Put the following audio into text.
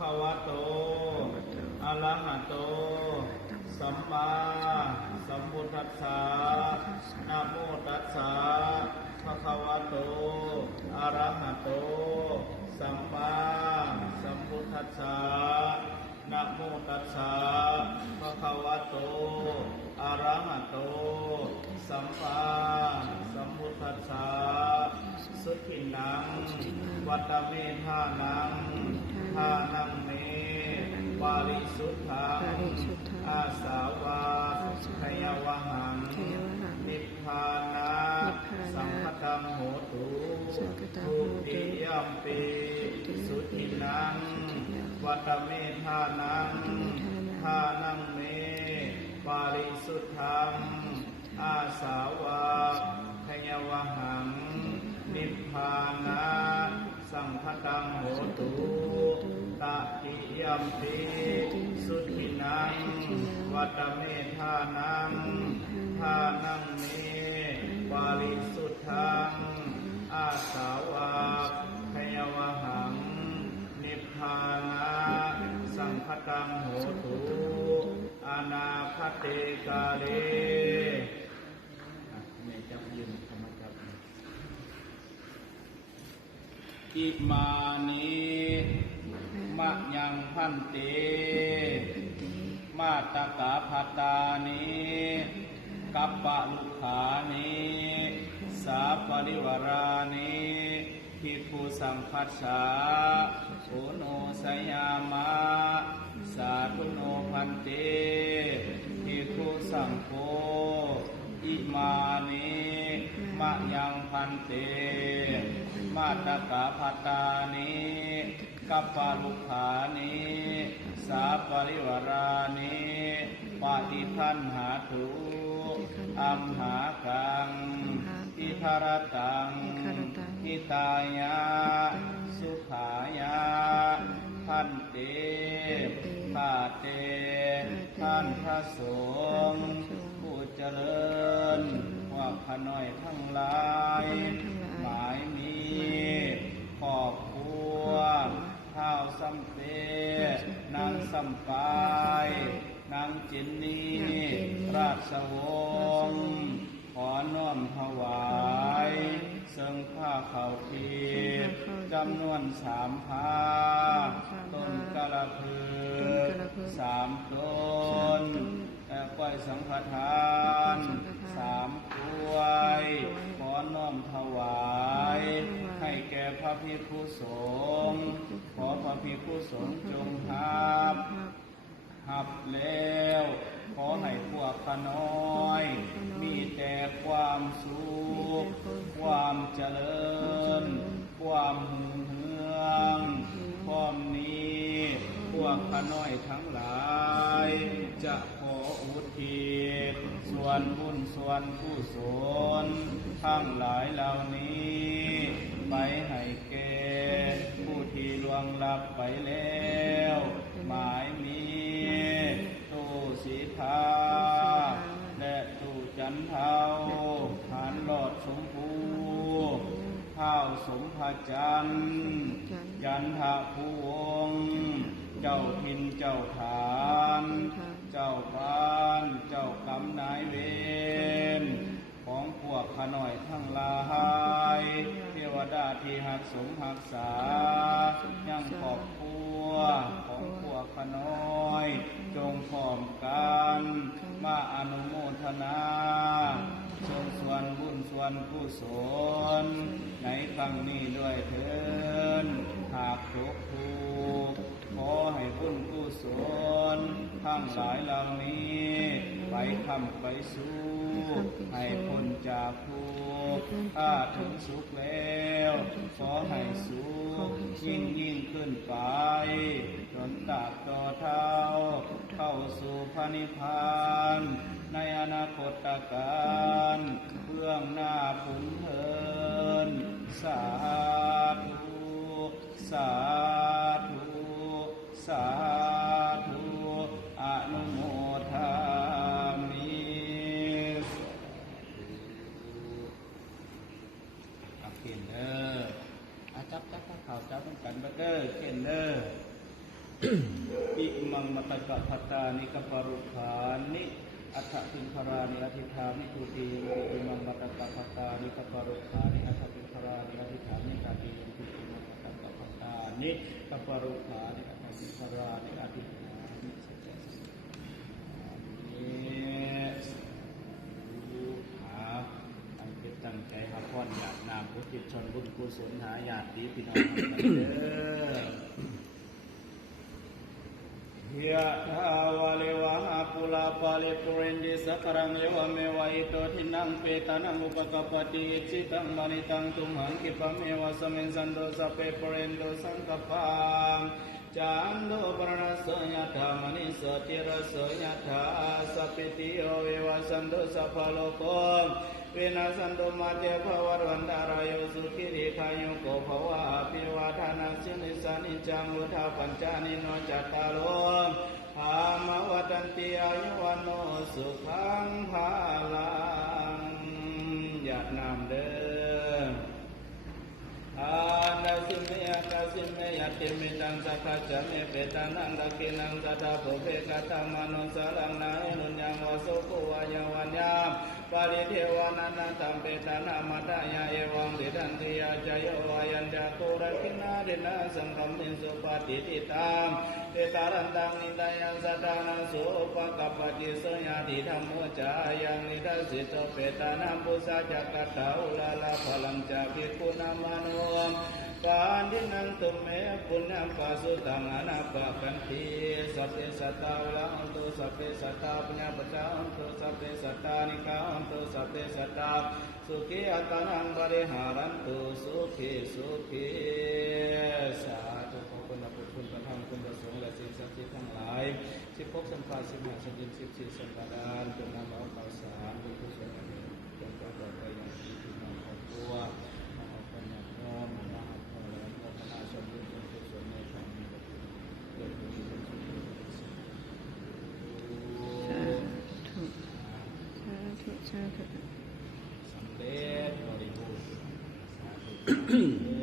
ภะคะวะโตอะระหะโตสัมมาสัมพุทธัสสะนะโมตัสสะภะคะวะโตอะระหะโตสัมมาสัมพุทธัสสะนะโมตัสสะภะคะวะโตอะระหะโตสัมมาสัมพุทธัสสะสุขินังวัตเมธานังทานังเมปาริสุทธังอาสาวะขยวหังนิพพานะสัมปตังโหตุทุติยัมปิสุขินังวัตเมธานังทานังเมปาริสุทธังอาสาวะขยวหังนิพพานะสัมปตังโหตุตติยัมปิสุขินังวัตเมธานังทานังเมปาริสุทธังอาสาวะขยวหังนิพพานะสัมปตังโหตุอนาคเตกาเลไม่จับยืนธรรมจับอิมานิมะยังพันเตมาตกาภัตตานิกัปปะลุขานิสาปริวารานิภิกขุสังคัสสะโอโนสยามะสาธุโนพันเตภิกขุสังโฆอิมานิมะยังพันเตมาตกาภัตตานิกัปปะลุขานิสาปริวารานิปฏิคันหาตุอัมหากังอิทารตังอิตายะสุขายะพันเตข้าเตท่านพระสงฆ์ผู้เจริญว่าขน้อยทั้งหลายหมายมีครอบครัวข้าวซ้ำเตนางซ้ำปายนางจินนีราชวงศ์ขอน้อมถวายซึ่งผ้าขาวทิพย์จำนวน3 ผ้าต้นกะละพือ3 ต้นและกล้วยสังฆทาน3 ถ้วยขอน้อมถวายให้แก่พระภิกขุสงฆ์ขอพระภิกขุสงฆ์จงหับแล้วขอให้พวกข้าน้อยมีแต่ความสุขความเจริญความหุ่งเฮืองพร้อมนี้พวกข้าน้อยทั้งหลายจะขออุทิศส่วนบุญส่วนกุศลทั้งหลายเหล่านี้ไปให้แก่ผู้ที่ล่วงลับไปแล้วหมายมีตู้สีทาและตู้จันเทาฐานหลอดสมภูข้าวสมภจันทร์ยันทะภูวงศ์เจ้าทินเจ้าฐานเจ้าบ้านเจ้ากรรมนายเวรของพวกข้าน้อยทั้งหลายเทวดาที่หักสมหักษายังครอบครัวของพวกข้าน้อยจงพร้อมกันมาอนุโมทนาส่วนบุญส่วนกุศลในครั้งนี้ด้วยเถิดหากทุกข์ขอให้บุญกุศลทั้งหลายเหล่านี้ไปคำไปสู่ให้พ้นจากทุกข์ถ้าถึงสุขแล้วขอให้สุขยิ่งขึ้นไปจนตราบต่อเท่าเข้าสู่พระนิพพานในอนาคตการเบื้องหน้าผุนเทินสาธุสาธุสาธุอนุโมทามิเขียนเด้อจับข่าวจับต้องกันบัดเด้อเขียนเด้อ ปิมังมตกะพัตตานิกปารุขานิอัฏฐปิณฑรานิอธิฐานิทุติปิมังมตกะพัตตานิกปารุขานิอัฏฐปิณฑรานิอธิฐานิกาติปิมังมตกะพัตตานิกปารุขานิอัฏฐปิณฑรานิอธิฐานิตั้งใจหาพรอยากนำพุทธิชนบุญกุศลหาญาติพี่น้องทั้งหลายเด้อยะถาวะเลวะหาปุราปาลิปุเรนติสักการังเอวเมวะอิโตทินังเปตานังอุปกปปติอิจิตังมณิตังตุมหังคิปะเมวะสมิงสันโดสัพเพปุเรนโตสังกปปังจันโดปรณสโสยถามณิโสติระโสยถาสัพพิติโยเววะสันโดสัพพะโลกเวนัสสันโตมาเตภวรวันตารายสุขิริขายุโกภวะอภิวาทานัสสินิสานิจังวุฒาปัญจานิโนจัตตารโลภามวัตันติอายุวันโนสุขังภาลังญาตินามเด้ออานาสิเมยกาสิเมยติมิตังสัพพะจะเมเปตานังตะกินังสัทธาภุเพกตามโนสารังนาเอนุญญังวโสกุวายวัญญาปาริเทวานันตัมเปตานามัตยาเอวังดิดันติยาจโยวายัญจตุระกินาเดนะสังฆมิสุปฏิทิตามเตตารันตังนิดายังสัตตานังสุปกัปปติโสยาติธรรมโมจายังนิดัสสิโตเปตานัมปุสาจักตาอุลาลาภลังจาภิกขุนามานุปานดินังตุเมปุญญปัสสุตังอนาปะกันติสัพเพสัตตาละอันตุสัพเพสัตตาปัญญาปัจจาอันตุสัพเพสัตตานิกาอันตุสัพเพสัตตาสุขีอัตตังบริหารันตุสุขีสุขีสาธุขอบคุณพระพุทธคุณพระธรรมคุณพระสงฆ์และสิ่งศักดิ์สิทธิ์ทั้งหลาย16สัมภาสิบห้าสันติ14สัมปทานจงนำเอาข่าวสารบุญกุศลจงประกอบไปอย่างที่พี่น้องครอบครัวมาเอาปัญญาพร้อมมาเอาพรและพัฒนาชมบุญกุศลในทางนี้เกิดขึ้นเป็นสุขสำเร็จบริบูรณ์